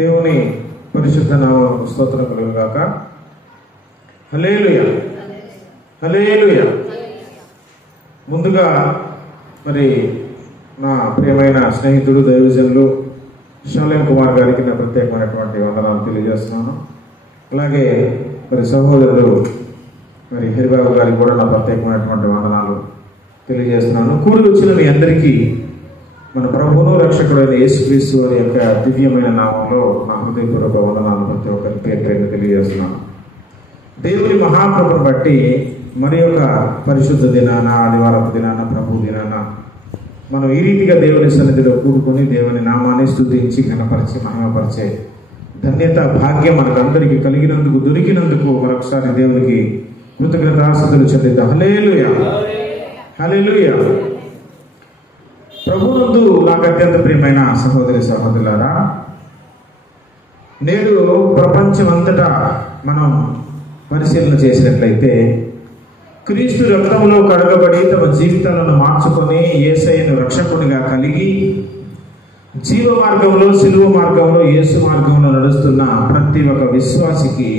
దేవుని పరిశుద్ధ నామం స్తోత్రం కలుగును గాక. హల్లెలూయా, హల్లెలూయా. ముందుగా మరి నా ప్రియమైన స్నేహితుడు దైవజనులు షాలేం కుమార్ గారికి నా ప్రత్యేకమైనటువంటి వందనాలు తెలియజేస్తున్నాను. అలాగే మరి సహోదరుడు మరి హరిబాబు గారికి కూడా నా ప్రత్యేకమైనటువంటి వందనాలు తెలియజేస్తున్నాను. కూడి వచ్చిన మీ అందరికీ మన ప్రభువును రక్షకుడైన యేసుక్రీస్తు వారి యొక్క దివ్యమైన నామంలో నా హృదయపూర్వక వందనాలు ప్రతి ఒక్కరి పేరు తెలియజేస్తున్నాను. దేవుని మహాకృపను బట్టి మరి యొక్క పరిశుద్ధ దినాన, ఆదివారపు దినాన, ప్రభు దినాన మనం ఈ రీతిగా దేవుని సన్నిధిలో కూడుకొని దేవుని నామాన్ని స్తుతించి ఘనపరిచి మహిమపరిచే ధన్యత భాగ్యం మనకందరికీ కలిగినందుకు, దొరికినందుకు మరొకసారి దేవునికి కృతజ్ఞతాస్తుతులు చెల్లిద్దాం. హల్లెలూయా, హల్లెలూయా. ప్రభునందు నాకు అత్యంత ప్రియమైన సహోదరి సహోదరులారా, నేడు ప్రపంచమంతటా మనం పరిశీలన చేసినట్లయితే క్రీస్తు రక్తంలో కడగబడి తమ జీవితాలను మార్చుకొని యేసయ్యను రక్షకునిగా కలిగి జీవ మార్గంలో, సిలువ మార్గంలో, యేసు మార్గంలో నడుస్తున్న ప్రతి ఒక్క విశ్వాసికి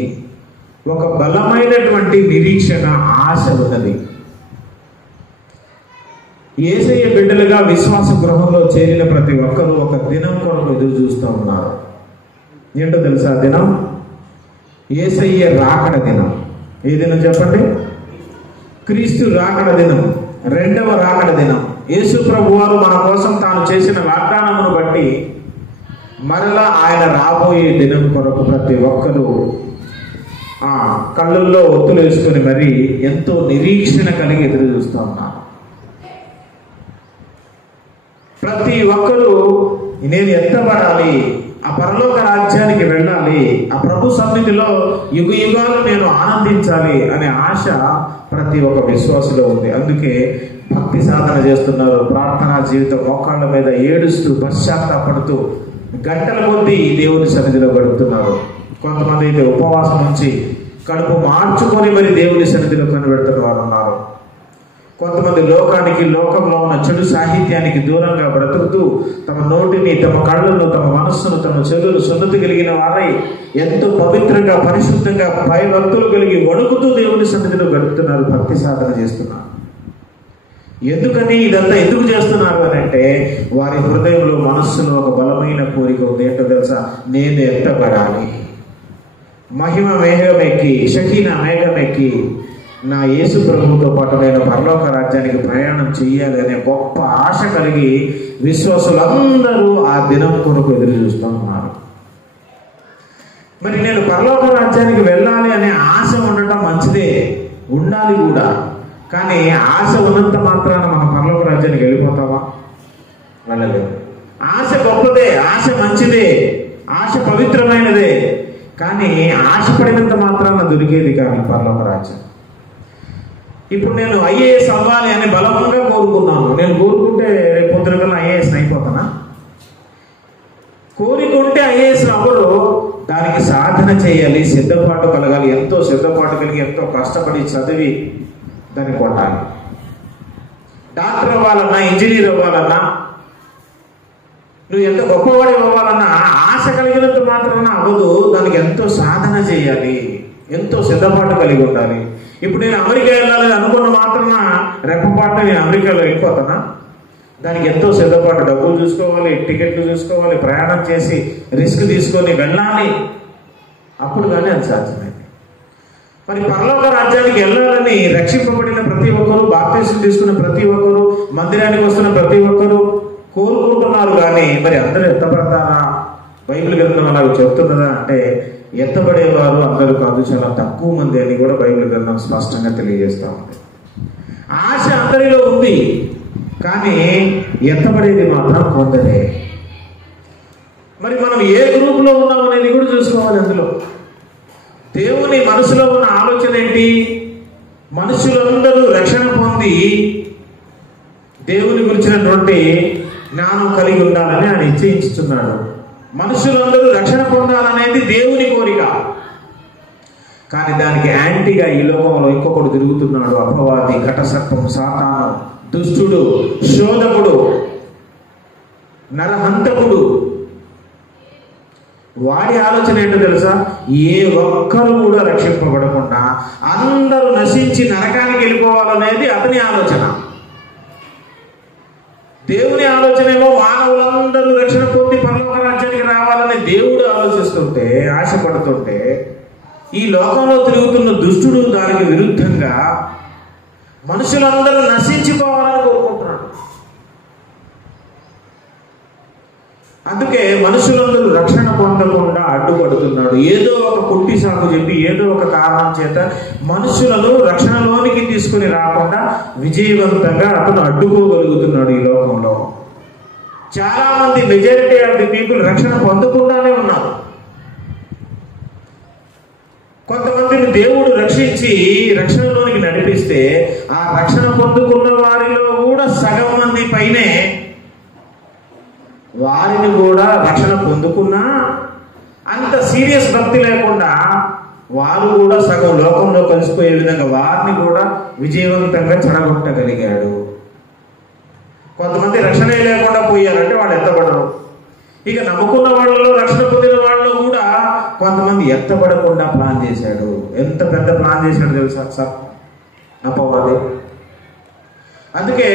ఒక బలమైనటువంటి నిరీక్షణ, ఆశ ఉన్నది. యేసయ్య బిడ్డలుగా విశ్వాస గృహంలో చేరిన ప్రతి ఒక్కరూ ఒక దినం కొరకు ఎదురు చూస్తూ ఉన్నారు. ఏంటో తెలుసా? దినం యేసయ్య రాకడ దినం. ఏ దినం చెప్పండి? క్రీస్తు రాకడ దినం, రెండవ రాకడ దినం. యేసు ప్రభు వారు మన కోసం తాను చేసిన వాగ్దానమును బట్టి మరలా ఆయన రాబోయే దినం కొరకు ప్రతి ఒక్కరూ ఆ కళ్ళల్లో ఒత్తులు వేసుకొని మరి ఎంతో నిరీక్షణ కలిగి ఎదురు చూస్తూ ఉన్నారు. ప్రతి ఒక్కరూ నేను ఎత్తబడాలి, ఆ పరలోక రాజ్యానికి వెళ్ళాలి, ఆ ప్రభు సన్నిధిలో యుగ యుగాలు నేను ఆనందించాలి అనే ఆశ ప్రతి ఒక్క విశ్వాసలో ఉంది. అందుకే భక్తి సాధన చేస్తున్నారు, ప్రార్థనా జీవితం మోకాళ్ళ మీద ఏడుస్తూ పశ్చాత్తాపడుతూ గంటల కొద్దీ దేవుని సన్నిధిలో గడుపుతున్నారు. కొంతమంది అయితే ఉపవాసం నుంచి కడుపు మార్చుకొని మరి దేవుని సన్నిధిలో కనిపెడుతున్న వారు ఉన్నారు. కొంతమంది లోకానికి, లోకంలో ఉన్న చెడు సాహిత్యానికి దూరంగా బ్రతుకుతూ తమ నోటిని, తమ కళ్ళను, తమ మనస్సును, తమ చెవులు సున్నతి కలిగిన వారై ఎంతో పవిత్రంగా, పరిశుద్ధంగా, భయభక్తులు కలిగి వణుకుతూ దేవుని సన్నిధిలో గడుపుతున్నారు, భక్తి సాధన చేస్తున్నారు. ఎందుకని ఇదంతా ఎందుకు చేస్తున్నారు అని అంటే వారి హృదయంలో, మనస్సులో ఒక బలమైన కోరిక ఉంది. ఏంటో తెలుసా? నేను ఎత్తబడాలి, మహిమ మేఘమెక్కి, షకీనా మేఘమెక్కి నా యేసు ప్రభువుతో పాటు నేను పరలోక రాజ్యానికి ప్రయాణం చెయ్యాలి అనే గొప్ప ఆశ కలిగి విశ్వాసులందరూ ఆ దినం కొరకు ఎదురు చూస్తూ ఉన్నారు. మరి నేను పరలోక రాజ్యానికి వెళ్ళాలి అనే ఆశ ఉండటం మంచిదే, ఉండాలి కూడా. కానీ ఆశ ఉన్నంత మాత్రాన మనం పరలోక రాజ్యానికి వెళ్ళిపోతావా? వెళ్ళలేదు. ఆశ గొప్పదే, ఆశ మంచిదే, ఆశ పవిత్రమైనదే. కానీ ఆశపడినంత మాత్రాన దొరికేది కానీ పరలోక రాజ్యం. ఇప్పుడు నేను ఐఏఎస్ అవ్వాలి అని బలంగా కోరుకున్నాను. నేను కోరుకుంటే రేపు పొద్దున ఐఏఎస్ అయిపోతానా? కోరుకుంటే ఐఏఎస్ అవ్వరు. దానికి సాధన చేయాలి, సిద్ధపాటు కలగాలి. ఎంతో సిద్ధపాటు కలిగి, ఎంతో కష్టపడి చదివి దాన్ని కొట్టాలి. డాక్టర్ అవ్వాలన్నా, ఇంజనీర్ అవ్వాలన్నా, నువ్వు ఎంత గొప్పవాడి అవ్వాలన్నా ఆశ కలిగినంత మాత్రాన అవ్వదు. దానికి ఎంతో సాధన చేయాలి, ఎంతో సిద్ధపాటు కలిగి ఉండాలి. ఇప్పుడు నేను అమెరికా వెళ్ళాలని అనుకున్న మాత్రాన రెప్పపాటు నేను అమెరికాలో వెళ్ళిపోతానా? దానికి ఎంతో సిద్ధపాటు, డబ్బులు చూసుకోవాలి, టికెట్లు చూసుకోవాలి, ప్రయాణం చేసి రిస్క్ తీసుకొని వెళ్ళాలి. అప్పుడు కానీ అది సాధ్యమైంది. మరి పరలోక రాజ్యానికి వెళ్ళాలని రక్షింపబడిన ప్రతి ఒక్కరూ, బాప్తిసం తీసుకున్న ప్రతి ఒక్కరూ, మందిరానికి వస్తున్న ప్రతి ఒక్కరూ కోరుకుంటున్నారు. కానీ మరి అందరూ ఎత్తపడతారా? బైబిల్ గ్రంథం అలాగ చెప్తున్నదా అంటే ఎత్తబడేవారు అందరూ కాదు, చాలా తక్కువ మంది అని కూడా బైబిల్ గ్రంథం స్పష్టంగా తెలియజేస్తూ ఉంది. ఆశ అందరిలో ఉంది, కానీ ఎత్తబడేది మాత్రం కొందరే. మరి మనం ఏ గ్రూప్లో ఉన్నాం అనేది కూడా చూసుకోవాలి. అందులో దేవుని మనసులో ఉన్న ఆలోచన ఏంటి? మనుషులందరూ రక్షణ పొంది దేవుని గురించినటువంటి జ్ఞానం కలిగి ఉండాలని ఆయన నిశ్చయించుతున్నాడు. మనుషులందరూ రక్షణ పొందాలనేది దేవుని కోరిక. కానీ దానికి యాంటీగా ఈ లోకంలో ఇంకొకడు తిరుగుతున్నాడు. అపవాది, ఘటసర్పం, సాతాను, దుష్టుడు, శోధకుడు, నరహంతకుడు. వాడి ఆలోచన ఏంటో తెలుసా? ఏ ఒక్కరు కూడా రక్షింపబడకుండా అందరూ నశించి నరకానికి వెళ్ళిపోవాలనేది అతని ఆలోచన. దేవుని ఆలోచన ఏమో మానవులందరూ రక్షణ పొంది పరలోక రాజ్యానికి రావాలని దేవుడు ఆలోచిస్తుంటే, ఆశపడుతుంటే, ఈ లోకంలో తిరుగుతున్న దుష్టుడు దానికి విరుద్ధంగా మనుషులందరూ నశించిపోవాలని కోరుకుంటున్నాడు. అందుకే మనుషులందరూ రక్షణ పొందకుండా అడ్డుపడుతున్నాడు. ఏదో ఒక కుట్టి సాకు చెప్పి, ఏదో ఒక కారణం చేత మనుషులను రక్షణలోనికి తీసుకుని రాకుండా విజయవంతంగా అతను అడ్డుకోగలుగుతున్నాడు. ఈ లోకంలో చాలా మంది, మెజారిటీ ఆఫ్ ది పీపుల్ రక్షణ పొందకుండానే ఉన్నారు. కొంతమందిని దేవుడు రక్షించి రక్షణలోనికి నడిపిస్తే ఆ రక్షణ పొందుకున్న వారిలో కూడా సగం మంది పైనే వారిని కూడా రక్షణ పొందుకున్నా అంత సీరియస్ భక్తి లేకుండా వారు కూడా సగం లోకంలో కలిసిపోయే విధంగా వారిని కూడా విజయవంతంగా చెడగొట్టగలిగాడు. కొంతమంది రక్షణే లేకుండా పోయారంటే వాళ్ళు ఎత్తబడరు. ఇక నమ్ముకున్న వాళ్ళలో, రక్షణ పొందిన వాళ్ళలో కూడా కొంతమంది ఎత్తబడకుండా ప్లాన్ చేశాడు. ఎంత పెద్ద ప్లాన్ చేశాడు తెలుసా సార్ అపవాది. అందుకే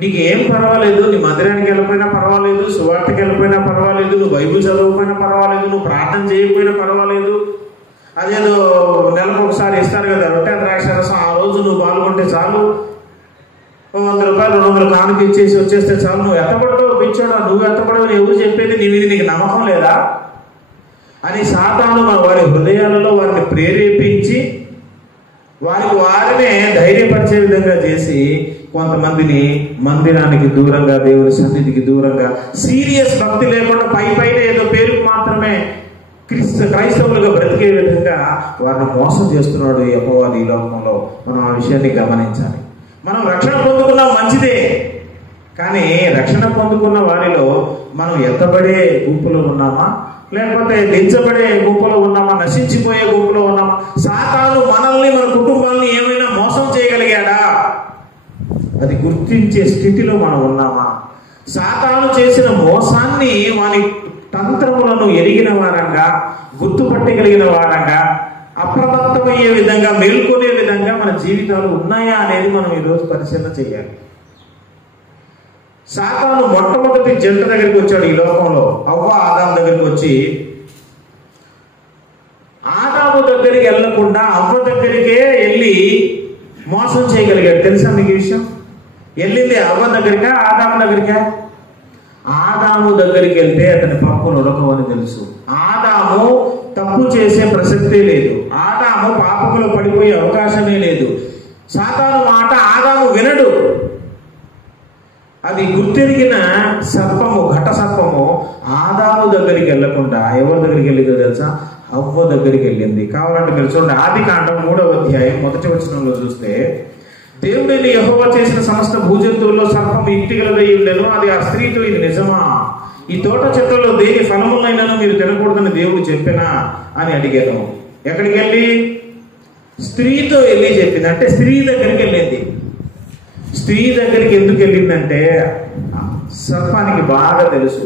నీకు ఏం పర్వాలేదు, నీ మందిరానికి వెళ్ళిపోయినా పర్వాలేదు, సువార్తకి వెళ్ళిపోయినా పర్వాలేదు, నువ్వు బైబిల్ చదవకపోయినా పర్వాలేదు, నువ్వు ప్రార్థన చేయకపోయినా పర్వాలేదు, అదేదో నెలకు ఒకసారి ఇస్తారు కదా రొట్టె ద్రాక్షరసం, ఆ రోజు నువ్వు పాల్గొంటే చాలు, 100 రూపాయలు 200 కానుక ఇచ్చేసి వచ్చేస్తే చాలు, నువ్వు ఎత్తపడతావు పిచ్చోడా, నువ్వు ఎత్తపడవని ఎవరు చెప్పేది, నీ మీద నీకు నమ్మకం లేదా అని సాతాను వారి హృదయాలలో వారిని ప్రేరేపించి వారినే ధైర్యపరిచే విధంగా చేసి కొంతమందిని మందిరానికి దూరంగా, దేవుని సన్నిధికి దూరంగా, సీరియస్ భక్తి లేకుండా పైన ఏదో పేరుకు మాత్రమే క్రైస్తవులుగా బ్రతికే విధంగా వారిని మోసం చేస్తున్నాడు ఈ అపవాది ఈ లోకంలో. మనం ఆ విషయాన్ని గమనించాలి. మనం రక్షణ పొందుకున్నాం మంచిదే, కానీ రక్షణ పొందుకున్న వారిలో మనం ఎత్తబడే గుంపులో ఉన్నామా, లేకపోతే దించబడే గుంపులో ఉన్నామా, నశించిపోయే గుంపులో ఉన్నామా? సాతాను మనల్ని, మన కుటుంబాన్ని ఏమైనా మోసం చేయగలిగాడా? అది గుర్తించే స్థితిలో మనం ఉన్నామా? సాతాను చేసిన మోసాన్ని, వాని తంత్రములను ఎరిగిన వారంగా, గుర్తుపట్టగలిగిన వారంగా, అప్రమత్తమయ్యే విధంగా, మేల్కొనే విధంగా మన జీవితాలు ఉన్నాయా అనేది మనం ఈరోజు పరిశీలన చేయాలి. సాతాను మొట్టమొదటి జంట దగ్గరికి వచ్చాడు ఈ లోకంలో. అవ్వ ఆదాము దగ్గరికి వచ్చి, ఆదాము దగ్గరికి వెళ్ళకుండా అవ్వ దగ్గరికే వెళ్ళి మోసం చేయగలిగాడు. తెలుసా మీకు ఈ విషయం? వెళ్ళింది అవ్వ దగ్గరికా, ఆదాము దగ్గరికా? ఆదాము దగ్గరికి వెళ్తే అతని పప్పులు ఉడకవని తెలుసు. ఆదాము తప్పు చేసే ప్రసక్తే లేదు. ఆదాము పాపములో పడిపోయే అవకాశమే లేదు. సాతాను మాట ఆదాము వినడు. అది గుర్తెరిగిన సర్పము, ఘట సర్పము ఆదాము దగ్గరికి వెళ్ళకుండా ఎవరి దగ్గరికి వెళ్ళిందో తెలుసా? అవ్వ దగ్గరికి వెళ్ళింది. కావాలంటే మీరు చూడండి, ఆదికాండం 3వ అధ్యాయం 1వ వచనంలో చూస్తే, దేవుడైన యెహోవా చేసిన సమస్త భూజంతువుల్లో సర్పం ఇంటిగలదై ఉండెను, అది ఆ స్త్రీతో ఇది నిజమా? ఈ తోట చెట్లలో దేని ఫలములైనను మీరు తినకూడదని దేవుడు చెప్పినా అని అడిగాను. ఎక్కడికి వెళ్ళి? స్త్రీతో వెళ్ళి చెప్పింది. అంటే స్త్రీ దగ్గరికి వెళ్ళింది. స్త్రీ దగ్గరికి ఎందుకు వెళ్ళిందంటే సర్పానికి బాగా తెలుసు.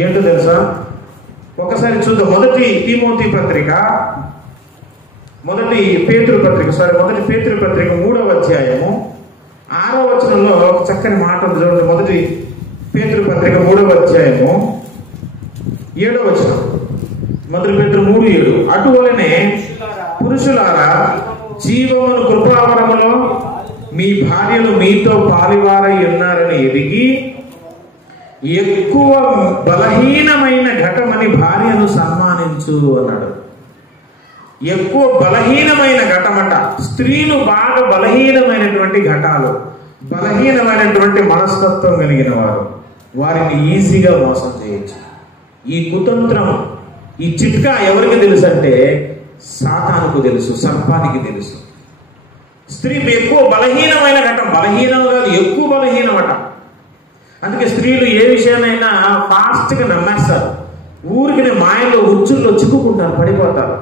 ఏంటో తెలుసా? ఒకసారి చూద్దాం. మొదటి పేతురు పత్రిక 3వ అధ్యాయము 6వ వచనంలో ఒక చక్కని మాట ఉంది చూడండి. మొదటి పేతురు పత్రిక 3వ అధ్యాయము 7వ వచనం. మొదటి పేతురు 3:7. అటువలనే పురుషులారా, జీవమును కృపావరములో మీ భార్యలు మీతో పాలివారై ఉన్నారని ఎదిగి ఎక్కువ బలహీనమైన ఘటమని భార్యను సన్మానించు అన్నాడు. ఎక్కువ బలహీనమైన ఘటమట. స్త్రీలు బాగా బలహీనమైనటువంటి ఘటాలు, బలహీనమైనటువంటి మనస్తత్వం కలిగిన వారు, వారిని ఈజీగా మోసం చేయొచ్చు. ఈ కుతంత్రం, ఈ చిట్కా ఎవరికి తెలుసు అంటే సాతానుకు తెలుసు, సర్పానికి తెలుసు. స్త్రీ ఎక్కువ బలహీనమైన ఘటం, బలహీనం కాదు, ఎక్కువ బలహీనమట. అందుకే స్త్రీలు ఏ విషయాన్నైనా ఫాస్ట్గా నమ్మేస్తారు. ఊరికి మాయలో, ఉచ్చుల్లో చిక్కుకుంటారు, పడిపోతారు.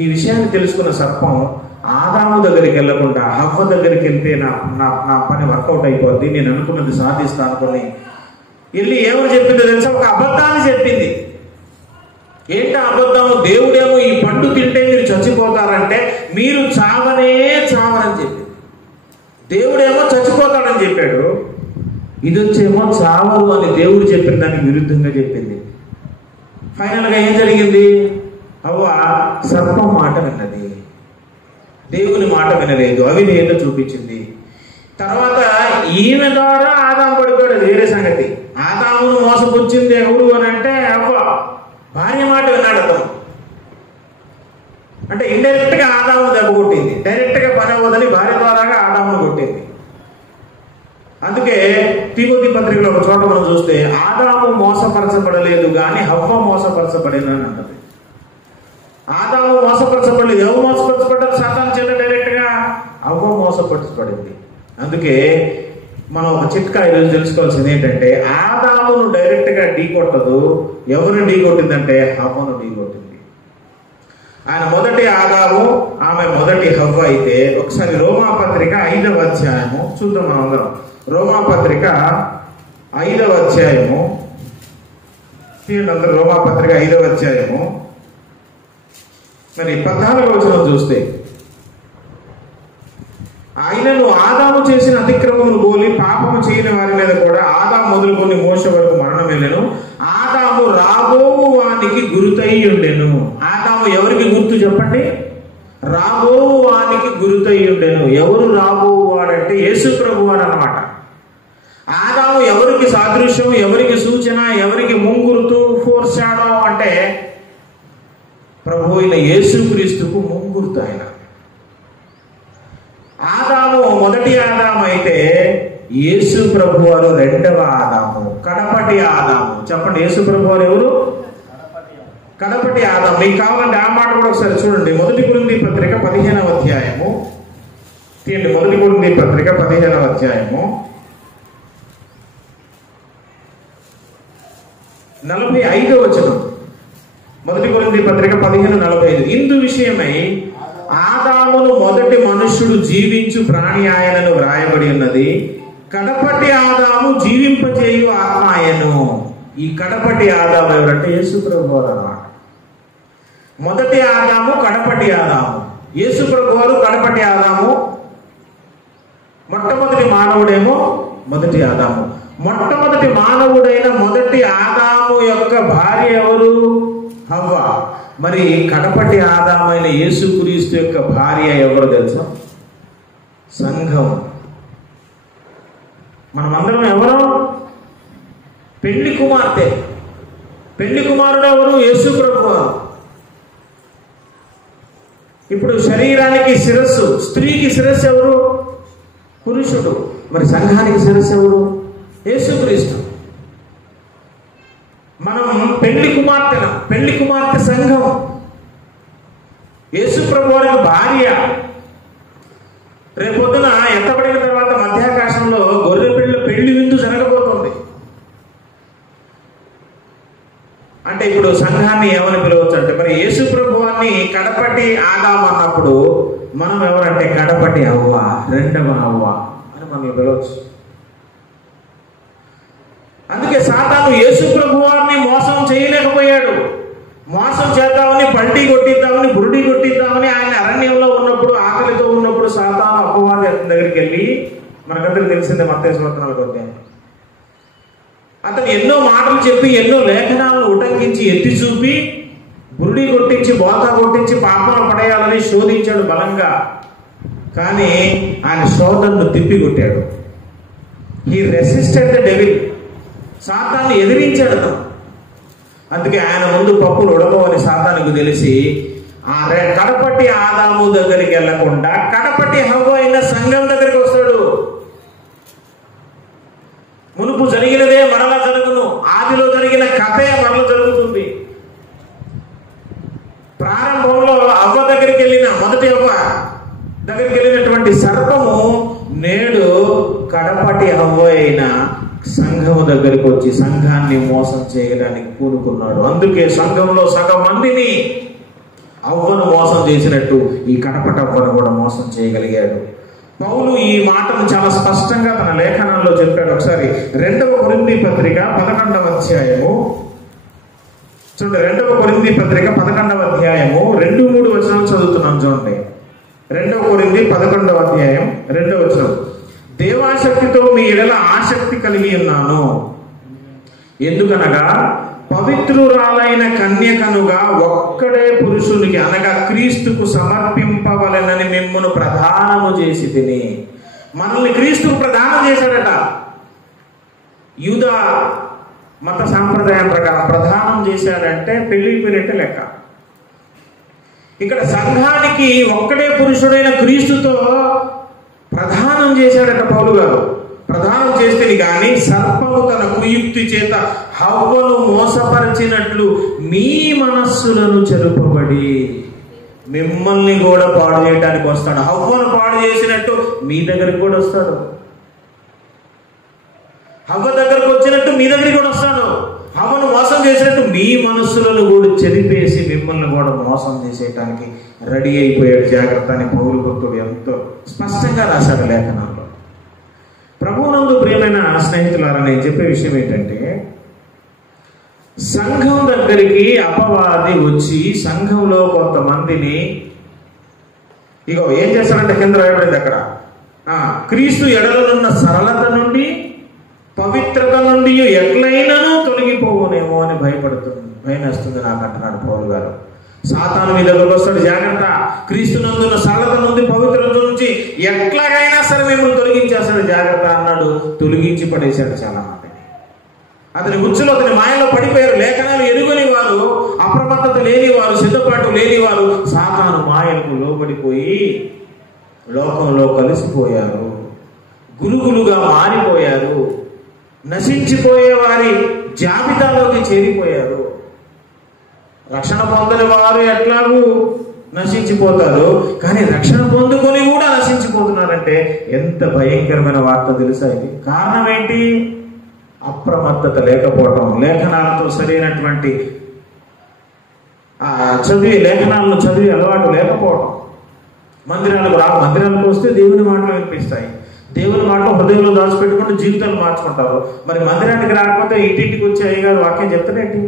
ఈ విషయాన్ని తెలుసుకున్న సర్పం ఆదాము దగ్గరికి వెళ్ళకుండా హవ్వ దగ్గరికి వెళ్తే నా పని వర్కౌట్ అయిపోద్ది, నేను అనుకున్నది సాధిస్తాను అనుకుని వెళ్ళి ఏమని చెప్పిందో తెలుసా? ఒక అబద్ధాన్ని చెప్పింది. ఏంటో అబద్ధము? దేవుడేమో ఈ పండు తింటే మీరు చచ్చిపోతారంటే మీరు చావనే చావని చెప్పింది. దేవుడేమో చచ్చిపోతాడని చెప్పాడు, ఇది వచ్చేమో చావరు అని దేవుడు చెప్పిన దానికి విరుద్ధంగా చెప్పింది. ఫైనల్గా ఏం జరిగింది? అవ్వ సర్పం మాట విన్నది, దేవుని మాట వినలేదు, అవిధేయత చూపించింది. తర్వాత ఈమె ద్వారా ఆదాము పడిపోయాడు, వేరే సంగతి. ఆదామును మోసపుచ్చింది ఎవరు అని అంటే అవ్వ, భార్య మాట విన్నాడు అతను. అంటే ఇండైరెక్ట్ గా ఆదాము దెబ్బ కొట్టింది, డైరెక్ట్ గా పని అవ్వదని భార్య ద్వారాగా ఆదామును కొట్టింది. అందుకే తిమోతి పత్రికలో ఒక చోట మనం చూస్తే ఆదాము మోసపరచబడలేదు కానీ హవ్వ మోసపరచబడినని అంటది. ఆదాము మోసపరచబడలేదు, ఎవరు మోసపరచబడ్డారు? సాతాను చేత డైరెక్ట్ గా హవ్వ మోసపరచబడింది. అందుకే మనం ఒక చిట్కా ఈరోజు తెలుసుకోవాల్సింది ఏంటంటే, ఆదామును డైరెక్ట్ గా ఢీ కొట్టదు, ఎవరిని ఢీ కొట్టిందంటే హవ్వను ఢీ కొట్టింది. ఆయన మొదటి ఆదాము, ఆమె మొదటి హవ్వ అయితే, ఒకసారి రోమాపత్రిక 5వ అధ్యాయము చూద్దాం మనందరం. రోమాపత్రిక 5వ అధ్యాయము అందరూ, రోమాపత్రిక 5వ అధ్యాయము మరి 14వ వచనం చూస్తే, ఆయనను ఆదాము చేసిన అతిక్రమమును పోలి పాపము చేయని వారి మీద కూడా ఆదాము మొదలుకొని మోషే వరకు మరణం వెళ్ళెను. ఆదాము రాబోవు వానికి గురుతై ఉండెను. ఆదాము ఎవరికి గుర్తు చెప్పండి? రాబోవు వానికి గురుతై ఉండెను. ఎవరు రాబోవు వాడంటే యేసు ప్రభు వారు అన్నమాట. ఆదాము ఎవరికి సాదృశ్యం, ఎవరికి సూచన, ఎవరికి ముంగుర్తు, ఫోర్ షాడో అంటే ప్రభు అయిన యేసుక్రీస్తుకు ముంగుర్తు ఆయన. ఆదాము మొదటి ఆదాము అయితే యేసు ప్రభు వారు రెండవ ఆదాము, కడపటి ఆదాము. చెప్పండి, యేసు ప్రభు వారు ఎవరు? కడపటి ఆదాము. మీకు కావాలంటే ఆ మాట కూడా ఒకసారి చూడండి. మొదటి కొరింథీ పత్రిక 15వ అధ్యాయము తీయండి. మొదటి కొరింథీ పత్రిక 15వ అధ్యాయము 45వ వచనం. మొదటి కొరింథీ పత్రిక 15:45. ఇందు విషయమై ఆదామును మొదటి మనుష్యుడు జీవించు ప్రాణి ఆయనను వ్రాయబడి ఉన్నది. కడపటి ఆదాము జీవింపజేయు ఆత్మ ఆయను. ఈ కడపటి ఆదాము ఎవరంటే యేసు ప్రభు వారు అన్నమాట. మొదటి ఆదాము కడపటి ఆదాము. యేసు ప్రభు వారు కడపటి ఆదాము. మొట్టమొదటి మానవుడేమో మొదటి ఆదాము. మొట్టమొదటి మానవుడైన మొదటి ఆదాము యొక్క భార్య ఎవరు? హవ్వ. మరి కడపటి ఆదామైన యేసుక్రీస్తు యొక్క భార్య ఎవరు తెలుసా? సంఘం. మనమందరం ఎవరు? పెళ్లి కుమార్తె. పెళ్లి కుమారుడు ఎవరు? యేసు ప్రభువు. ఇప్పుడు శరీరానికి శిరస్సు, స్త్రీకి శిరస్సు ఎవరు? పురుషుడు. మరి సంఘానికి శిరస్సు ఎవరు? యేసుక్రీస్తు. మనం పెళ్లి కుమార్తెన, పెళ్లి కుమార్తె సంఘం. యేసు ప్రభు వారి భార్య. రేపొద్దున ఎత్తబడిన తర్వాత మధ్యాకాశంలో గొర్రె పిల్ల పెళ్లి విందు జరగబోతుంది. అంటే ఇప్పుడు సంఘాన్ని ఏమని పిలవచ్చు అంటే, మరి యేసు ప్రభువాన్ని కడపటి ఆదాము అన్నప్పుడు మనం ఎవరంటే కడపటి అవ్వ, రెండవ అవ్వ అని మనం పిలవచ్చు. అందుకే సాతాను యేసు ప్రభువాన్ని మోసం చేయలేకపోయాడు. మోసం చేద్దామని, పంటి కొట్టిద్దామని, బురుడి కొట్టిద్దామని ఆయన అరణ్యంలో ఉన్నప్పుడు, ఆకలితో ఉన్నప్పుడు సాతాను అపవాది దగ్గరికి వెళ్ళి, మనకందరికి తెలిసిందే మత్తయి సువార్త 4వ అధ్యాయం, అతను ఎన్నో మాటలు చెప్పి, ఎన్నో లేఖనాలను ఉటంకించి, ఎత్తి చూపి, బురుడి కొట్టించి, బోతా కొట్టించి పాపాలు పడేయాలని శోధించాడు బలంగా. కానీ ఆయన శోధనను తిప్పి కొట్టాడు. He resisted the devil. సాతాన్ని ఎదిరించాడు అతను. అందుకే ఆయన ముందు పప్పులు ఉడకవని సాతానికి తెలిసి ఆ కడపటి ఆదాము దగ్గరికి వెళ్లకుండా కడపటి హవ్వ అయిన సంఘం దగ్గరికి వస్తాడు. మునుపు జరిగినదే మరలా జరుగును. ఆదిలో జరిగిన కథే మరలా జరుగుతుంది. ప్రారంభంలో అవ్వ దగ్గరికి వెళ్ళిన, మొదటి అవ్వ దగ్గరికి వెళ్ళినటువంటి సర్పము నేడు కడపటి అవ్వ అయిన సంఘము దగ్గరికి వచ్చి సంఘాన్ని మోసం చేయడానికి పూనుకున్నాడు. అందుకే సంఘంలో సగం మందిని అవ్వను మోసం చేసినట్టు ఈ కడపటి అవ్వను కూడా మోసం చేయగలిగాడు. పౌలు ఈ మాటను చాలా స్పష్టంగా తన లేఖనాల్లో చెప్పాడు. ఒకసారి 2వ కొరింథీ పత్రిక 11వ అధ్యాయము చూడండి, 2 కొరింథీ పత్రిక 11వ అధ్యాయము 2-3 వచనాలు చదువుతున్నాం. చూడండి, 2 కొరింథీ 11వ అధ్యాయం 2వ వచనం. దేవాశక్తితో మీ ఎడల ఆసక్తి కలిగి ఉన్నాను, ఎందుకనగా పవిత్రురాలైన కన్యకనుగా ఒక్కడే పురుషునికి అనగా క్రీస్తుకు సమర్పింపవలెనని మిమ్మును ప్రదానము చేసి తిని. మనల్ని క్రీస్తుకు ప్రదానం చేశాడట. యూదా మత సాంప్రదాయం ప్రకారం ప్రదానం చేశాడంటే పెళ్లిపోయినట్టే లెక్క. ఇక్కడ సంఘానికి ఒక్కడే పురుషుడైన క్రీస్తుతో ప్రదానం చేశాడట పౌలు గారు. ప్రదానం చేస్తే గాని సర్పము తన కుయుక్తి చేత హవ్వను మోసపరిచినట్లు మీ మనస్సులను చెరుపబడి మిమ్మల్ని కూడా పాడు చేయడానికి వస్తాడు. హవ్వను పాడు చేసినట్టు మీ దగ్గరికి కూడా వస్తాడు. హవ్వ దగ్గరకు వచ్చినట్టు మీ దగ్గరికి కూడా వస్తాడు. హవ్వను మోసం చేసినట్టు మీ మనస్సులను కూడా చెరిపేసి మిమ్మల్ని కూడా మోసం చేసేయటానికి రెడీ అయిపోయాడు. జాగ్రత్త అని పౌలు భక్తుడు ఎంతో స్పష్టంగా రాశాడు లేఖనాల్లో. ప్రభువునందు ప్రియమైన స్నేహితులారా, నేను చెప్పే విషయం ఏంటంటే, సంఘం దగ్గరికి అపవాది వచ్చి సంఘంలో కొంతమందిని ఇగో ఏం చేస్తాడంటే, కింద రాయబడింది అక్కడ, క్రీస్తు ఎడలనున్న సరళత నుండి పవిత్రత నుండి ఎట్లయినానో తొలగిపోవునేమో అని భయం వేస్తుంది నాకు అంటున్నాడు పౌలు గారు. సాతాను మీ దగ్గరకు వస్తాడు, జాగ్రత్త. క్రీస్తునందున్న సరళత నుండి పవిత్రత నుంచి ఎట్లాగైనా సరే మిమ్మల్ని తొలగించేస్తాడు, జాగ్రత్త అన్నాడు. తొలగించి పడేశాడు చాలా మంది. అతని ఉచ్చులో, అతని మాయలో పడిపోయారు. లేఖనాలు ఎరుగని వారు, అప్రమత్తత లేని వారు, సిద్ధపాటు లేని వారు సాతాను మాయలకు లోబడిపోయి లోకంలో కలిసిపోయారు. గురుగులుగా మారిపోయారు. నశించిపోయే వారి జాబితాలోకి చేరిపోయారు. రక్షణ పొందని వారు ఎట్లాగూ నశించిపోతారు, కానీ రక్షణ పొందుకొని కూడా నశించిపోతున్నారంటే ఎంత భయంకరమైన వార్త తెలుసా ఇది? కారణం ఏంటి? అప్రమత్తత లేకపోవటం, లేఖనాలతో సరైనటువంటి లేఖనాలను చదివి అలవాటు లేకపోవడం. మందిరాలకు వస్తే దేవుని మాటలు వినిపిస్తాయి. దేవుని మాటలు హృదయంలో దాచిపెట్టుకుంటూ జీవితాలు మార్చుకుంటారు. మరి మందిరానికి రాకపోతే ఇంటింటికి వచ్చి అయ్యగారు వాక్యం చెప్తారేంటి?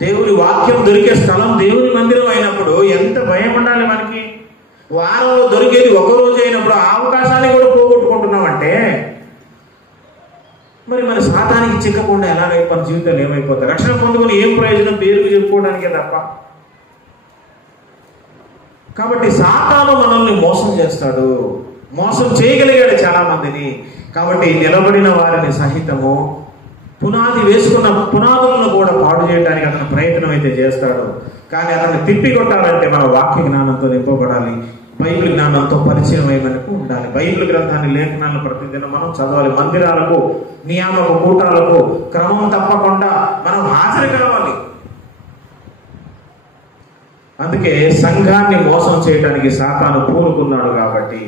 దేవుని వాక్యం దొరికే స్థలం దేవుని మందిరం అయినప్పుడు ఎంత భయం ఉండాలి మనకి. వారంలో దొరికేది ఒక రోజు అయినప్పుడు ఆ అవకాశాన్ని కూడా పోగొట్టుకుంటున్నామంటే మరి మన సాతానికి చిక్కకుండా ఎలాగైతే మన జీవితాలు ఏమైపోతాయి? రక్షణ పొందుకొని ఏం ప్రయోజనం? పేరుకు చెప్పుకోవడానికే తప్ప. కాబట్టి సాతాను మనల్ని మోసం చేస్తాడు, మోసం చేయగలిగాడు చాలా మందిని. కాబట్టి నిలబడిన వారిని సహితము పునాది వేసుకున్న పునాదులను కూడా పాడు చేయడానికి అతను ప్రయత్నం అయితే చేస్తాడు. కానీ అతన్ని తిప్పికొట్టాలంటే మన వాక్య జ్ఞానంతో నింపబడాలి, బైబిల్ జ్ఞానంతో పరిచయం మనకు ఉండాలి. బైబిల్ గ్రంథాన్ని, లేఖనాలను ప్రతిదినం మనం చదవాలి. మందిరాలకు, నియామక కూటాలకు క్రమం తప్పకుండా మనం హాజరు కావాలి. అందుకే సంఘాన్ని మోసం చేయడానికి సాతాను పూనుకున్నాడు. కాబట్టి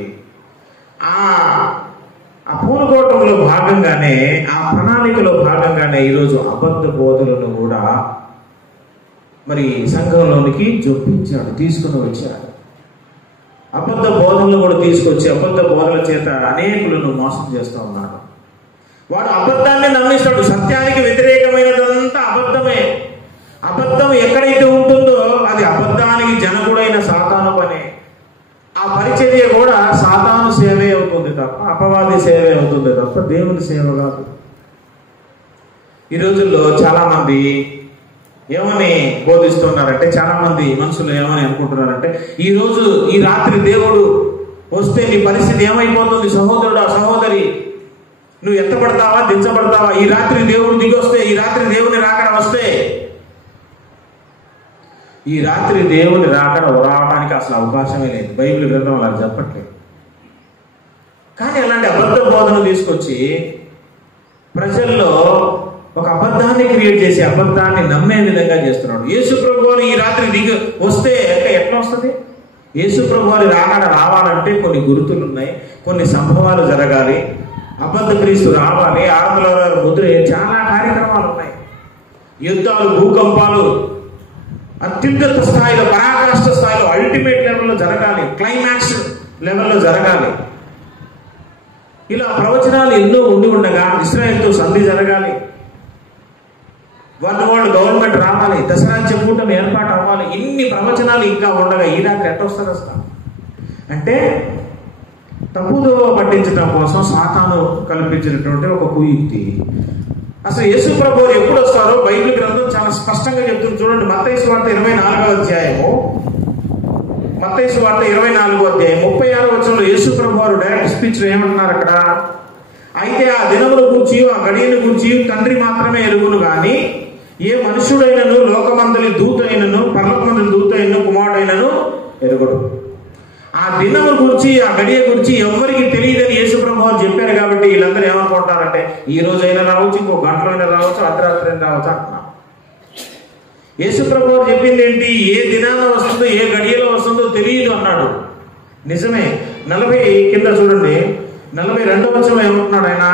ఆ పూనుకోవటంలో భాగంగానే, ఆ ప్రణాళికలో భాగంగానే ఈరోజు అబద్ధ బోధలను కూడా మరి సంఘంలోనికి జొప్పించాడు, తీసుకుని వచ్చాడు. అబద్ధ బోధనలు కూడా తీసుకొచ్చి అబద్ధ బోధల చేత అనేకులను మోసం చేస్తూ ఉన్నాడు. వాడు అబద్ధాన్ని నమ్మిస్తాడు. సత్యానికి వ్యతిరేకమైనదంతా అబద్ధమే. అబద్ధం ఎక్కడైతే ఉంటుందో అది అబద్ధానికి జనకుడైన సాతాను పనే. ఆ పరిచర్య కూడా సాతాను సేవే అవుతుంది తప్ప, అపవాది సేవే అవుతుంది తప్ప దేవుని సేవ కాదు. ఈ రోజుల్లో చాలా మంది ఏమని బోధిస్తున్నారంటే, చాలా మంది మనుషులు ఏమని అనుకుంటున్నారంటే, ఈ రాత్రి దేవుడు వస్తే నీ పరిస్థితి ఏమైపోతుంది? సహోదరుడా, సహోదరి, నువ్వు ఎత్తపడతావా, దించబడతావా? ఈ రాత్రి దేవుడు దిగొస్తే, ఈ రాత్రి దేవుని రాకడ వస్తే, ఈ రాత్రి దేవుని రాకడ రావడానికి అసలు అవకాశమే లేదు. బైబిల్ గ్రంథం అలా చెప్పట్లేదు. కానీ అలాంటి అబద్ధ బోధన తీసుకొచ్చి ప్రజల్లో ఒక అబద్ధాన్ని క్రియేట్ చేసి అబద్ధాన్ని నమ్మే విధంగా చేస్తున్నాడు. యేసు ప్రభు వారు ఈ రాత్రి దిగి వస్తే ఎట్లా వస్తుంది? యేసు ప్రభు వారి రాకడ రావాలంటే కొన్ని గుర్తులు ఉన్నాయి, కొన్ని సంభవాలు జరగాలి, అబద్ధ క్రీస్తు రావాలి, 666 ముద్ర, చాలా కార్యక్రమాలు ఉన్నాయి. యుద్ధాలు, భూకంపాలు అత్యున్నత స్థాయిలో, పరాకాష్ఠ స్థాయిలో, అల్టిమేట్ లెవెల్లో జరగాలి, క్లైమాక్స్ లెవెల్లో జరగాలి. ఇలా ప్రవచనాలు ఎన్నో ఉండి ఉండగా ఇశ్రాయేలుతో సంధి జరగాలి. వన్ వరల్డ్ గవర్నమెంట్ రావాలి, దశరాజ్య కూటమి ఏర్పాటు అవ్వాలి, ఇన్ని ప్రవచనాలు ఇంకా ఉండగా ఈ రాత్రి ఎట్టొస్తారు అసలు అంటే తప్పుదో పట్టించడం కోసం సాతాను కల్పించినటువంటి ఒక కుయుక్తి. అసలు యేసు ప్రభువు ఎప్పుడు వస్తారో బైబిల్ గ్రంథం చాలా స్పష్టంగా చెప్తుంది. చూడండి, మత్తయి సువార్త 24వ అధ్యాయము, మత్తయి సువార్త 24వ అధ్యాయం 36వ వచనంలో యేసు ప్రభువు డైరెక్ట్ స్పీచ్ లో ఏమంటున్నారు అక్కడ, అయితే ఆ దినముల గురించి ఆ గడియను గురించి తండ్రి మాత్రమే ఎరుగును గాని ఏ మనుషుడైనను లోకమందలి దూత అయినను పరలోకమందలి దూత అయినను కుమారుడైనను ఎరుగుడు. ఆ దినముల గురించి ఆ గడియ గురించి ఎవరికి తెలియదని యేసు ప్రభువు చెప్పారు. కాబట్టి వీళ్ళందరూ ఏమనుకుంటారంటే ఈ రోజైనా రావచ్చు, ఇంకో గంటలో అయినా రావచ్చు, అర్ధరాత్రి అయినా రావచ్చు అంటున్నారు. యేసు ప్రభువు చెప్పింది ఏంటి? ఏ దినాన వస్తుందో ఏ గడియలో వస్తుందో తెలియదు అన్నాడు. నిజమే. 40 కింద చూడండి, 42వ వచనం ఏమంటున్నాడు ఆయన,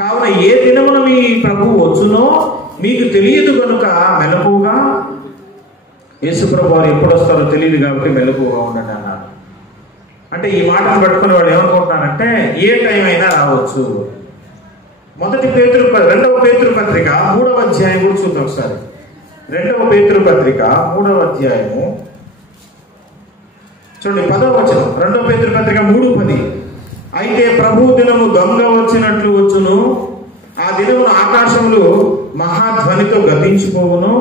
కావున ఏ దినమున మీ ప్రభువు వచ్చునో మీకు తెలియదు కనుక మెలకుగా, యేసు ప్రభువు ఎప్పుడు వస్తారో తెలియదు కాబట్టి మెలకుగా ఉండండి అన్నాడు. అంటే ఈ మాటను పట్టుకుని వాడు ఏమనుకుంటున్నారంటే ఏ టైం అయినా రావచ్చు. 2వ పేతురు పత్రిక 3వ అధ్యాయం కూడా చూద్దాం ఒకసారి. 2వ పేతురు పత్రిక 3వ అధ్యాయము చూడండి 10వ వచనం. 2వ పేతురు పత్రిక 3:10, అయితే ప్రభు దినము దొంగ వచ్చినట్లు వచ్చును, ఆ దినమును ఆకాశములు మహాధ్వనితో గతించిపోవును.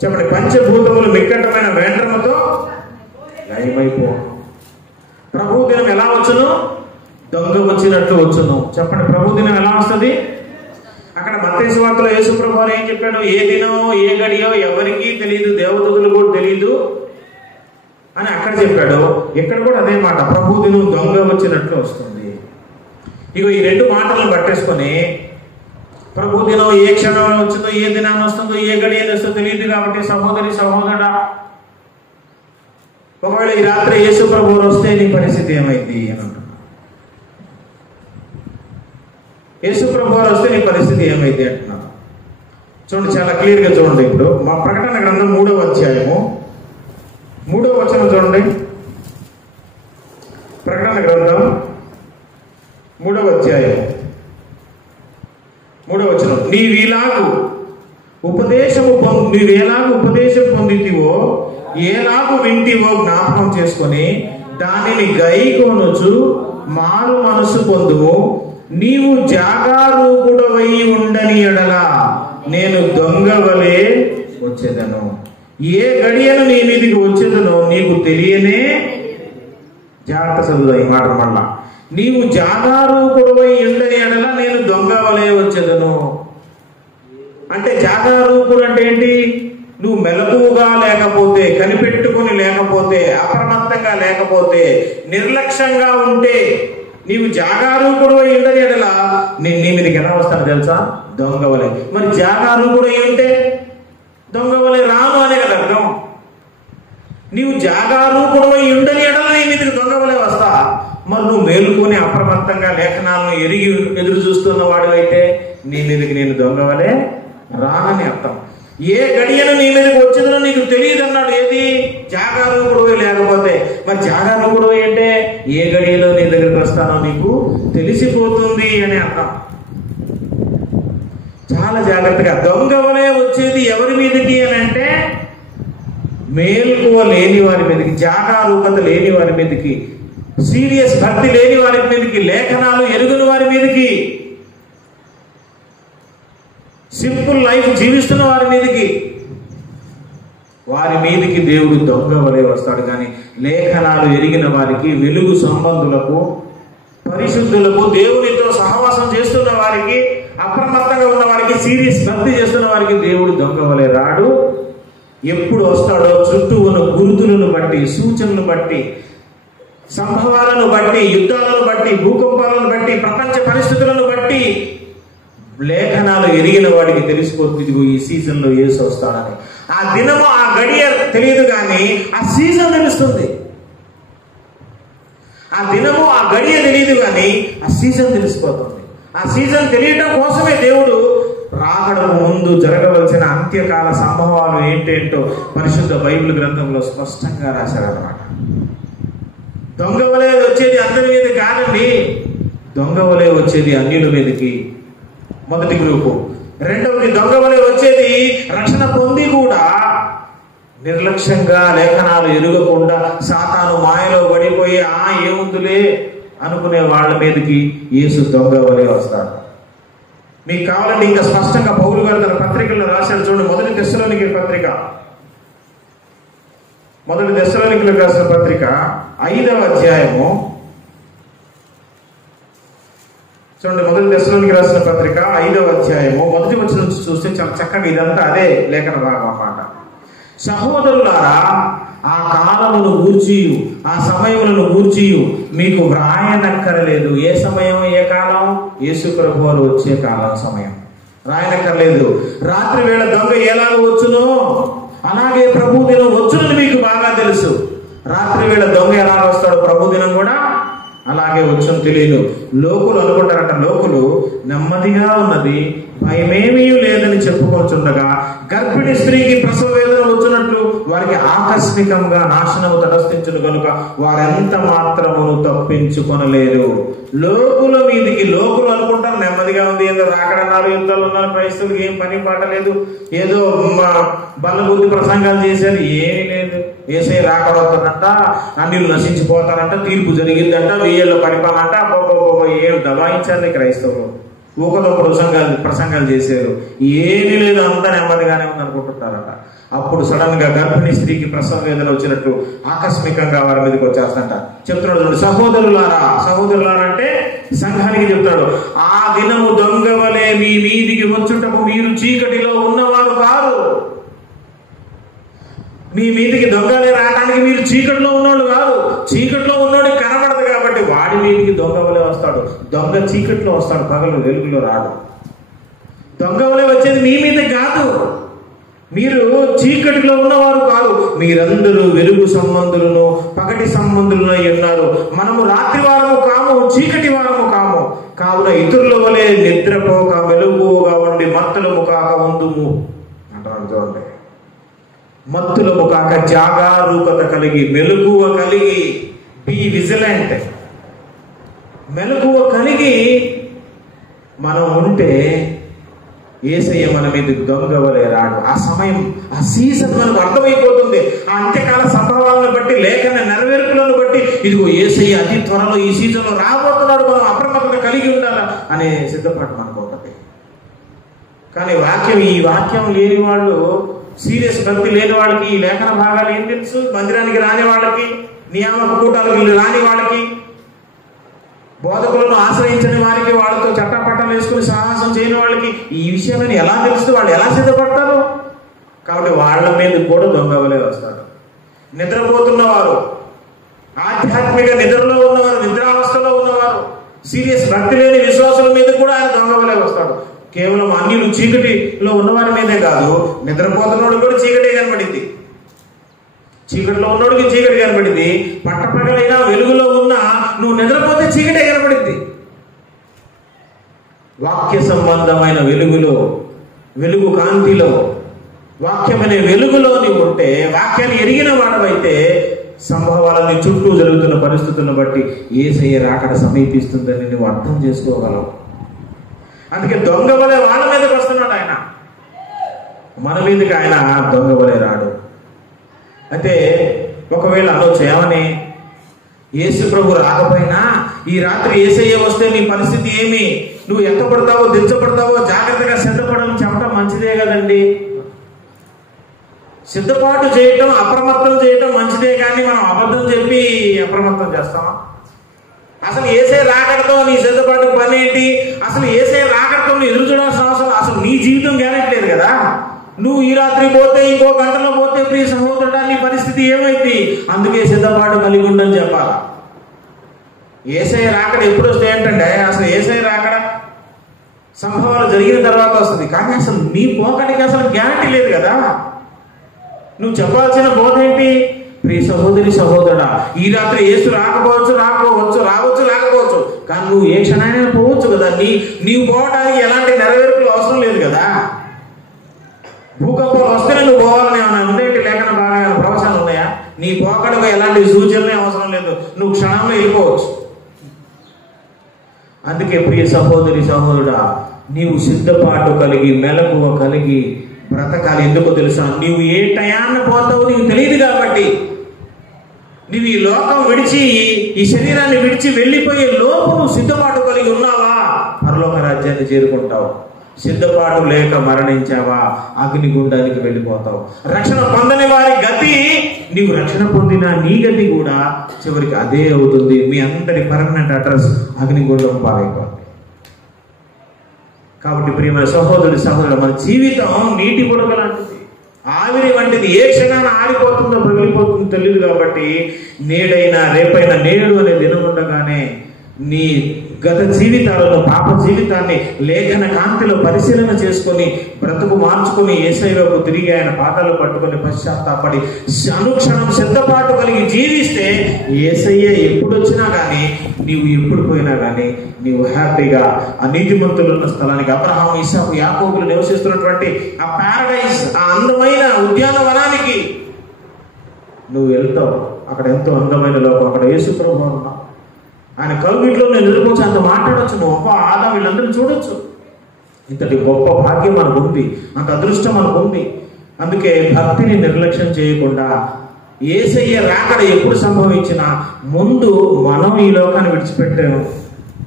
చెప్పండి, పంచభూతములు మిక్కటమైన వేండ్రముతో లయమైపోవును. ప్రభు దినం ఎలా వచ్చును? దొంగ వచ్చినట్లు వచ్చును. చెప్పండి, ప్రభు దినం ఎలా వస్తుంది? అక్కడ మత్తయి సువార్తలో యేసు ప్రభువు ఏం చెప్పాడు? ఏ దినమో ఏ గడియో ఎవరికీ తెలియదు, దేవదూతలు కూడా తెలియదు అని అక్కడ చెప్పాడు. ఇక్కడ కూడా అదే మాట, ప్రభు దినం దొంగ వచ్చినట్లు వస్తుంది. ఇగో ఈ 2 మాటలను పట్టేసుకొని ప్రభు దినం ఏ క్షణంలో వచ్చిందో, ఏ దినాన్ని వస్తుందో, ఏ గడియలో వస్తుందో తెలియదు. కాబట్టి సహోదరి సహోదరుడా, ఒకవేళ ఈ రాత్రి యేసు ప్రభువు వస్తే నీ పరిస్థితి ఏమైంది అని అంటున్నా. యేసు ప్రభువు వస్తే నీ పరిస్థితి ఏమైంది అంటున్నా. చూడండి, చాలా క్లియర్ గా చూడండి. ఇప్పుడు మా ప్రకటన గ్రంథం 3వ అధ్యాయము 3వ వచనం చూడండి. ప్రకటన గ్రంథం 3వ అధ్యాయం 3వ వచనం, నీవేలాగు ఉపదేశం పొందితివో ఏలాగు వింటివో జ్ఞాపకం చేసుకొని దానిని గైకొనుచు మారు మనసు పొందుము. నీవు జాగారూకుడవై ఉండని ఎడల నేను దొంగ వలె వచ్చేదను. ఏ గడియను నీ మీదికి వచ్చేదనో నీకు తెలియనే. జాగ్రత్త చదువు ఈ మాట మళ్ళా. నీవు జాగారూకుడవై ఉండని ఎడల నేను దొంగ వలె వచ్చేదను. అంటే జాగారూకుడు అంటే ఏంటి? నువ్వు మెలకువగా లేకపోతే, కనిపెట్టుకుని లేకపోతే, అప్రమత్తంగా లేకపోతే, నిర్లక్ష్యంగా ఉంటే, నీవు జాగారూకుడు అయి ఉండని ఎడల నేను నీ మీదకి ఎలా వస్తాను తెలుసా? దొంగవలే. మరి జాగారూకుడు అయి ఉంటే దొంగవలే రాను అనే కదా అర్థం. నీవు జాగారూకుడు అయి ఉండని ఎడల నీ మీదకి దొంగవలే వస్తా. మరి నువ్వు మేలుకొని అప్రమత్తంగా లేఖనాలను ఎరిగి ఎదురు చూస్తున్న వాడు అయితే నీ మీదకి నేను దొంగవలే రానని అర్థం. ఏ గడియను నీ మీదకి వచ్చేదో నీకు తెలియదు అన్నాడు. ఏది? జాగారూకుడు లేకపోతే. మరి జాగారూకుడు అంటే ఏ గడియలో నీ దగ్గరికి వస్తానో నీకు తెలిసిపోతుంది అని అర్థం. చాలా జాగ్రత్తగా. దొంగవలే వచ్చేది ఎవరి మీదకి అని అంటే మేలుకువ లేని వారి మీదకి, జాగారూకత లేని వారి మీదకి, సీరియస్ భక్తి లేని వారి మీదకి, లేఖనాలు ఎరుగని వారి మీదకి, సింపుల్ లైఫ్ జీవిస్తున్న వారి మీదకి దేవుడు దొంగ వలె వస్తాడు. కానీ లేఖనాలు ఎరిగిన వారికి, వెలుగు సంబంధులకు, పరిశుద్ధులకు, దేవునితో సహవాసం చేస్తున్న వారికి, అప్రమత్తంగా ఉన్న వారికి, సీరియస్ భక్తి చేస్తున్న వారికి దేవుడు దొంగ వలె రాడు. ఎప్పుడు వస్తాడో చుట్టూ ఉన్న గుర్తులను బట్టి, సూచనలు బట్టి, సంభవాలను బట్టి, యుద్ధాలను బట్టి, భూకంపాలను బట్టి, ప్రపంచ పరిస్థితులను బట్టి లేఖనాలు ఎరిగిన వాడికి తెలిసిపోతుంది ఈ సీజన్ లో యేసు వస్తాడని. ఆ దినము ఆ గడియ తెలియదు కానీ ఆ సీజన్ తెలుస్తుంది. ఆ దినము ఆ గడియ తెలియదు కానీ ఆ సీజన్ తెలిసిపోతుంది. ఆ సీజన్ తెలియటం కోసమే దేవుడు రాకడకు ముందు జరగవలసిన అంత్యకాల సంభవాలు ఏంటేంటో పరిశుద్ధ బైబిల్ గ్రంథంలో స్పష్టంగా రాశారన్నమాట. దొంగవలే వచ్చేది అందరి మీద కాదండి, దొంగవలే వచ్చేది అన్యుల మీదకి. మొదటి గ్రూపు. రెండవది దొంగ వలె వచ్చేది రక్షణ పొంది కూడా నిర్లక్ష్యంగా లేఖనాలు ఎరుగకుండా సాతాను మాయలో పడిపోయి ఏముందులే అనుకునే వాళ్ళ మీదకి యేసు దొంగ వలె వస్తాడు. మీకు కావాలంటే ఇంకా స్పష్టంగా పౌలు గారు తన పత్రికల్లో రాశాడు చూడండి. మొదటి దెస్సలోనికీయుల పత్రిక 5వ అధ్యాయము చూడండి. మొదటి దెస్సలోనికి రాసిన పత్రిక 5వ అధ్యాయము మొదటి వచనం నుంచి చూస్తే చాలా చక్కగా ఇదంతా అదే లేఖన భాగం అన్నమాట. సహోదరులారా, ఆ కాలమును గూర్చియు ఆ సమయములను గూర్చియు మీకు వ్రాయనక్కరలేదు. ఏ సమయం, ఏ కాలం? యేసు ప్రభువులు వచ్చే కాలం సమయం. రాయనక్కర్లేదు. రాత్రి వేళ దొంగ ఎలాగ వచ్చునో అలాగే ప్రభు దినం వచ్చునని మీకు బాగా తెలుసు. రాత్రి వేళ దొంగ ఎలా వస్తాడు, ప్రభు దినం కూడా అలాగే వచ్చును తెలియదు. లోకులు అనుకుంటారంట, లోకులు నెమ్మదిగా ఉన్నది, భయమేమీ లేదని చెప్పుకొచ్చుండగా గర్భిణీ స్త్రీకి ప్రసవ వేదన వచ్చినట్లు వారికి ఆకస్మికంగా నాశనము తటస్థించును కనుక వారెంత మాత్రమును తప్పించుకొనలేదు. లోకుల మీదికి లోకులు అనుకుంటారు నెమ్మదిగా ఉంది, ఏదో రాకడన్నారు, యుద్ధాలు ఉన్నారు, క్రైస్తవులకు ఏం పని పాట లేదు, ఏదో బలబుద్ధి ప్రసంగాలు చేశారు, ఏమీ లేదు. యేసయ్య రాకడ వస్తుందంట, అన్యులు నశించిపోతారంట, తీర్పు జరిగిందంట, 1000 ఏళ్ళ పరిపాలనంట. ఏం దబాయించారు క్రైస్తవులు. ఊకలో ప్రసంగాలు చేశారు, ఏమీ లేదు, అంతా నెమ్మదిగానే ఉంది అనుకుంటున్నారట. అప్పుడు సడన్ గా గర్భిణీ స్త్రీకి ప్రసవ వేదన వచ్చినట్టు ఆకస్మికంగా వారి మీదకి వచ్చేస్తంట. చెప్తున్నాడు, సహోదరులారా అంటే సంఘానికి చెప్తాడు, ఆ దినము దొంగ వలె మీ మీదికి వచ్చుటకు మీరు చీకటిలో ఉన్నవారు కాదు. మీ మీదికి దొంగలే రావడానికి మీరు చీకటిలో ఉన్నోడు కాదు. చీకటిలో ఉన్నోడికి కనబడదు కాబట్టి వాడి మీదికి దొంగ వలె వస్తాడు. దొంగ చీకటిలో వస్తాడు, పగలు వెలుగులో రాడు. దొంగ వలె వచ్చేది మీ మీద కాదు. మీరు చీకటిలో ఉన్నవారు కాదు, మీరందరూ వెలుగు సంబంధులను పగటి సంబంధులను అయి ఉన్నారు. మనము రాత్రి వారము కాము, చీకటి వారము కాము. కావున ఇతరుల వలె నిద్రపోక మెలకువగా ఉండి మత్తులము కాక ఉందుము అంటారు. చూడండి, మత్తులము కాక జాగరూకత కలిగి మెలకువ కలిగి, బి విజిలెంట్, మెలకువ కలిగి మనం ఉంటే యేసయ్య మన మీద దొంగ వలె రాడు. ఆ సమయం, ఆ సీజన్ మనకు అర్థమైపోతుంది. ఆ అంత్యకాల సంభవాలను బట్టి, లేఖన నెరవేర్పులను బట్టి, ఇదిగో యేసయ్య అతి త్వరలో ఈ సీజన్లో రాబోతున్నాడు, మనం అప్రమత్తత కలిగి ఉండాలా అనే సిద్ధపాటు మనకు ఉంటుంది. కానీ ఈ వాక్యం లేని వాళ్ళు, సీరియస్ భక్తి లేని వాళ్ళకి ఈ లేఖన భాగాలు ఏం తెలుసు? మందిరానికి రాని వాళ్ళకి, నియామక కూటాలకు రాని వాళ్ళకి, బోధకులను ఆశ్రయించని వారికి, వాళ్ళతో చట్టపట్టాలు వేసుకుని సాహసం చేయని వాళ్ళకి ఈ విషయమని ఎలా తెలుస్తుంది? వాళ్ళు ఎలా సిద్ధపడతారు? కాబట్టి వాళ్ళ మీద కూడా దొంగ వలె వస్తాడు. నిద్రపోతున్నవారు, ఆధ్యాత్మిక నిద్రలో ఉన్నవారు, నిద్రావస్థలో ఉన్నవారు, సీరియస్ భక్తి లేని విశ్వాసుల మీద కూడా ఆయన దొంగ వలె వస్తాడు. కేవలం అన్యులు చీకటిలో ఉన్నవారి మీదే కాదు, నిద్రపోతున్నోడు కూడా చీకటే కనబడింది. చీకటిలో ఉన్నోడికి చీకటి కనబడింది. పట్టపగలైనా వెలుగులో ఉన్నా నువ్వు నిద్రపోతే చీకటే కనబడింది. వాక్య సంబంధమైన వెలుగులో, వెలుగు కాంతిలో, వాక్యమనే వెలుగులో నీవు ఉంటే, వాక్యాన్ని ఎరిగిన వాడవైతే సంభవాలని చుట్టూ జరుగుతున్న పరిస్థితులను బట్టి యేసయ్య రాకడ సమీపిస్తుందని నువ్వు అర్థం చేసుకోగలవు. అందుకే దొంగ వలె వాళ్ళ మీదకి వస్తున్నాడు ఆయన, మన మీదకి ఆయన దొంగ వలె రాడు. అయితే ఒకవేళ అనొచ్చు, ఏమని? యేసు ప్రభు రాకపోయినా ఈ రాత్రి యేసయ్య వస్తే నీ పరిస్థితి ఏమి? నువ్వు ఎత్తపడతావో దించబడతావో జాగ్రత్తగా సిద్ధపడడం చెప్పడం మంచిదే కదండి. సిద్ధపాటు చేయటం, అప్రమత్తం చేయటం మంచిదే, కానీ మనం అబద్ధం చెప్పి అప్రమత్తం చేస్తామా? అసలు యేసయ్య రాకడతో నీ సిద్ధపాటు పని ఏంటి? అసలు యేసయ్య రాకడతో నువ్వు ఎదురు చూడాల్సిన అవసరం, అసలు నీ జీవితం గ్యారెంటీ లేదు కదా. నువ్వు ఈ రాత్రి పోతే, ఇంకో గంటలో పోతే, ప్రియ సహోదరుడా నీ పరిస్థితి ఏమైంది? అందుకే సిద్ధపాటు కలిగి ఉండని చెప్పాలా. యేసయ్య రాకడ ఎప్పుడు వస్తే ఏంటంటే, అసలు యేసయ్య రాకడ సంభవాలు జరిగిన తర్వాత వస్తుంది, కానీ అసలు నీ పోకడికి అసలు గ్యారెంటీ లేదు కదా. నువ్వు చెప్పాల్సిన బోధ ఏంటి? ప్రియ సహోదరి సహోదరుడా, ఈ రాత్రి యేసు రాకపోవచ్చు, రావచ్చు రాకపోవచ్చు, కానీ నువ్వు ఏ క్షణాన్ని పోవచ్చు కదా. నీవు పోవడానికి ఎలాంటి నెరవేర్పులు అవసరం లేదు కదా. భూకంపాలు వస్తేనే నువ్వు పోవాలని ఏమైనా ఉండేటి లేఖన బాగా ప్రవచనాలు ఉన్నాయా? నీ పోకడకు ఎలాంటి సూచనలే అవసరం లేదు, నువ్వు క్షణంలో వెళ్ళిపోవచ్చు. అందుకే ప్రియ సహోదరి సహోదరుడా, నీవు సిద్ధపాటు కలిగి మెలకువ కలిగి బ్రతకాలి. ఎందుకో తెలుసా? నీవు ఏ టయాన్ని పోతావు నీకు తెలియదు కాబట్టి. నువ్వు ఈ లోకం విడిచి ఈ శరీరాన్ని విడిచి వెళ్ళిపోయే లోపు నువ్వు సిద్ధపాటు కలిగి ఉన్నావా, పరలోక రాజ్యాన్ని చేరుకుంటావు. సిద్ధపాటు లేక మరణించావా, అగ్నిగుండానికి వెళ్ళిపోతావు. రక్షణ పొందని వారి గతి, నీవు రక్షణ పొందిన నీ గతి కూడా చివరికి అదే అవుతుంది. మీ అందరి పర్మనెంట్ అడ్రస్ అగ్నిగుండం పాలైపోతుంది. కాబట్టి ప్రియమైన సహోదరుడు సహోదరుడు, మన జీవితం నీటి బుడగ లాంటిది, ఆవిరి వంటిది. ఏ క్షణాన ఆరిపోతుందో పగిలిపోతుందో తెలియదు. కాబట్టి నేడైనా రేపైనా, నేడు అనే దినం ఉండగానే నీ గత జీవితాలను, పాప జీవితాన్ని లేఖన కాంతిలో పరిశీలన చేసుకొని బ్రతుకు మార్చుకొని యేసయ్యకు తిరిగి ఆయన పాదాలు పట్టుకొని పశ్చాత్తాపడి అనుక్షణం సిద్ధపాటు కలిగి జీవిస్తే యేసయ్య ఎప్పుడు వచ్చినా కానీ, నీవు ఎప్పుడు పోయినా కానీ నీవు హ్యాపీగా ఆ నీతిమంతులు ఉన్న స్థలానికి, అబ్రహాము, ఇస్సాకు, యాకోబులు నివసిస్తున్నటువంటి ఆ ప్యారడైస్, ఆ అందమైన ఉద్యానవనానికి నువ్వు వెళ్తావు. అక్కడ ఎంతో అందమైన లోకం, అక్కడ యేసు ప్రభువు ఉన్నావు. ఆయన కలుగిట్లో నేను నిలుపుకొచ్చి అంత మాట్లాడచ్చు, నువ్వు గొప్ప ఆదా వీళ్ళందరూ చూడొచ్చు. ఇంతటి గొప్ప భాగ్యం మనకు ఉంది, అంత అదృష్టం మనకు ఉంది. అందుకే భక్తిని నిర్లక్ష్యం చేయకుండా యేసయ్య రాకడ ఎప్పుడు సంభవించినా ముందు మనం ఈ లోకాన్ని విడిచిపెట్టాము,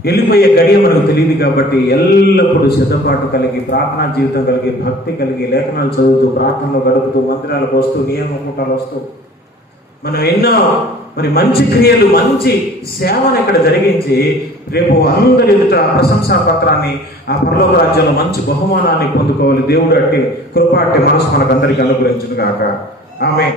వెళ్ళిపోయే గడియ మనకు తెలియదు. కాబట్టి ఎల్లప్పుడూ సిద్ధపాటు కలిగి, ప్రార్థనా జీవితం కలిగి, భక్తి కలిగి, లేఖనాలు చదువుతూ, ప్రార్థనలో గడుపుతూ, మందిరాలకు వస్తూ, నియమ కూటాలు వస్తూ మనం ఎన్నో మంచి క్రియలు, మంచి సేవను ఇక్కడ జరిగించి రేపు అందరి ఎదుట ప్రశంసా పత్రాన్ని, ఆ పరలోక రాజ్యంలో మంచి బహుమానాన్ని పొందుకోవాలి. దేవుడు అట్టి కృప, అట్టి మనసు మనకు అందరికీ అనుగ్రహించును గాక. ఆమేన్.